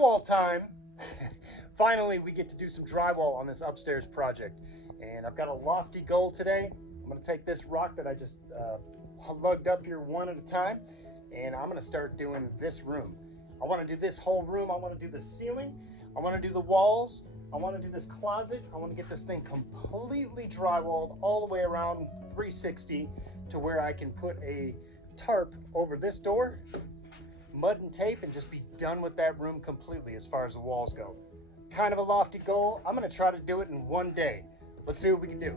drywall time. Finally, we get to do some drywall on this upstairs project. And I've got a lofty goal today. I'm gonna take this rock that I just lugged up here one at a time, and I'm gonna start doing this room. I wanna do this whole room. I wanna do the ceiling. I wanna do the walls. I wanna do this closet. I wanna get this thing completely drywalled all the way around 360 to where I can put a tarp over this door, mud and tape, and just be done with that room completely as far as the walls go. Kind of a lofty goal. I'm gonna try to do it in one day. Let's see what we can do.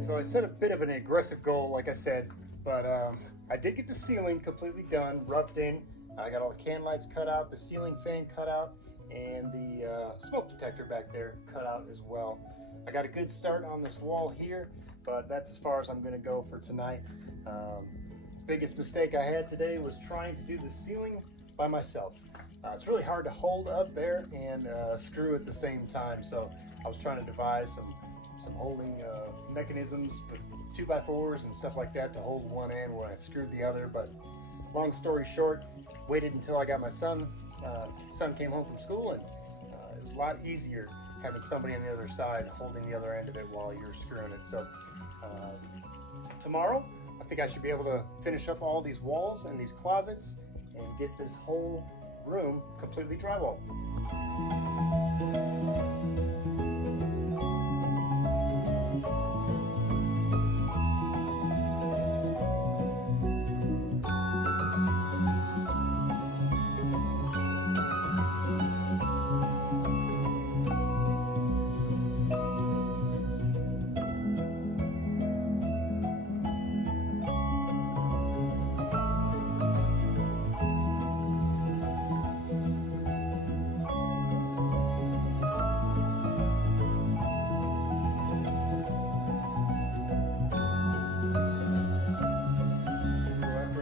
So I set a bit of an aggressive goal, like I said, but I did get the ceiling completely done, roughed in. I got all the can lights cut out, the ceiling fan cut out, and the smoke detector back there cut out as well. I got a good start on this wall here, but that's as far as I'm going to go for tonight. Biggest mistake I had today was trying to do the ceiling by myself. It's really hard to hold up there and screw at the same time, so I was trying to devise some holding mechanisms with 2x4s and stuff like that to hold one end when I screwed the other. But long story short, waited until I got my son came home from school, and it was a lot easier having somebody on the other side holding the other end of it while you're screwing it. So tomorrow I think I should be able to finish up all these walls and these closets and get this whole room completely drywalled.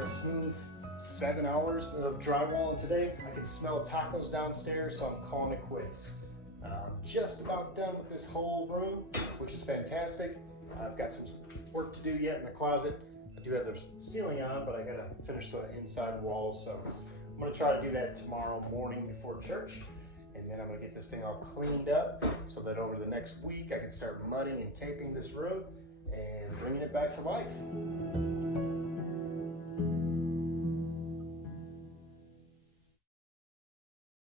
Smooth 7 hours of drywalling today. I can smell tacos downstairs, so I'm calling it quits. Just about done with this whole room, which is fantastic. I've got some work to do yet in the closet. I do have the ceiling on, but I gotta finish the inside walls, so I'm gonna try to do that tomorrow morning before church, and then I'm gonna get this thing all cleaned up so that over the next week I can start mudding and taping this room and bringing it back to life.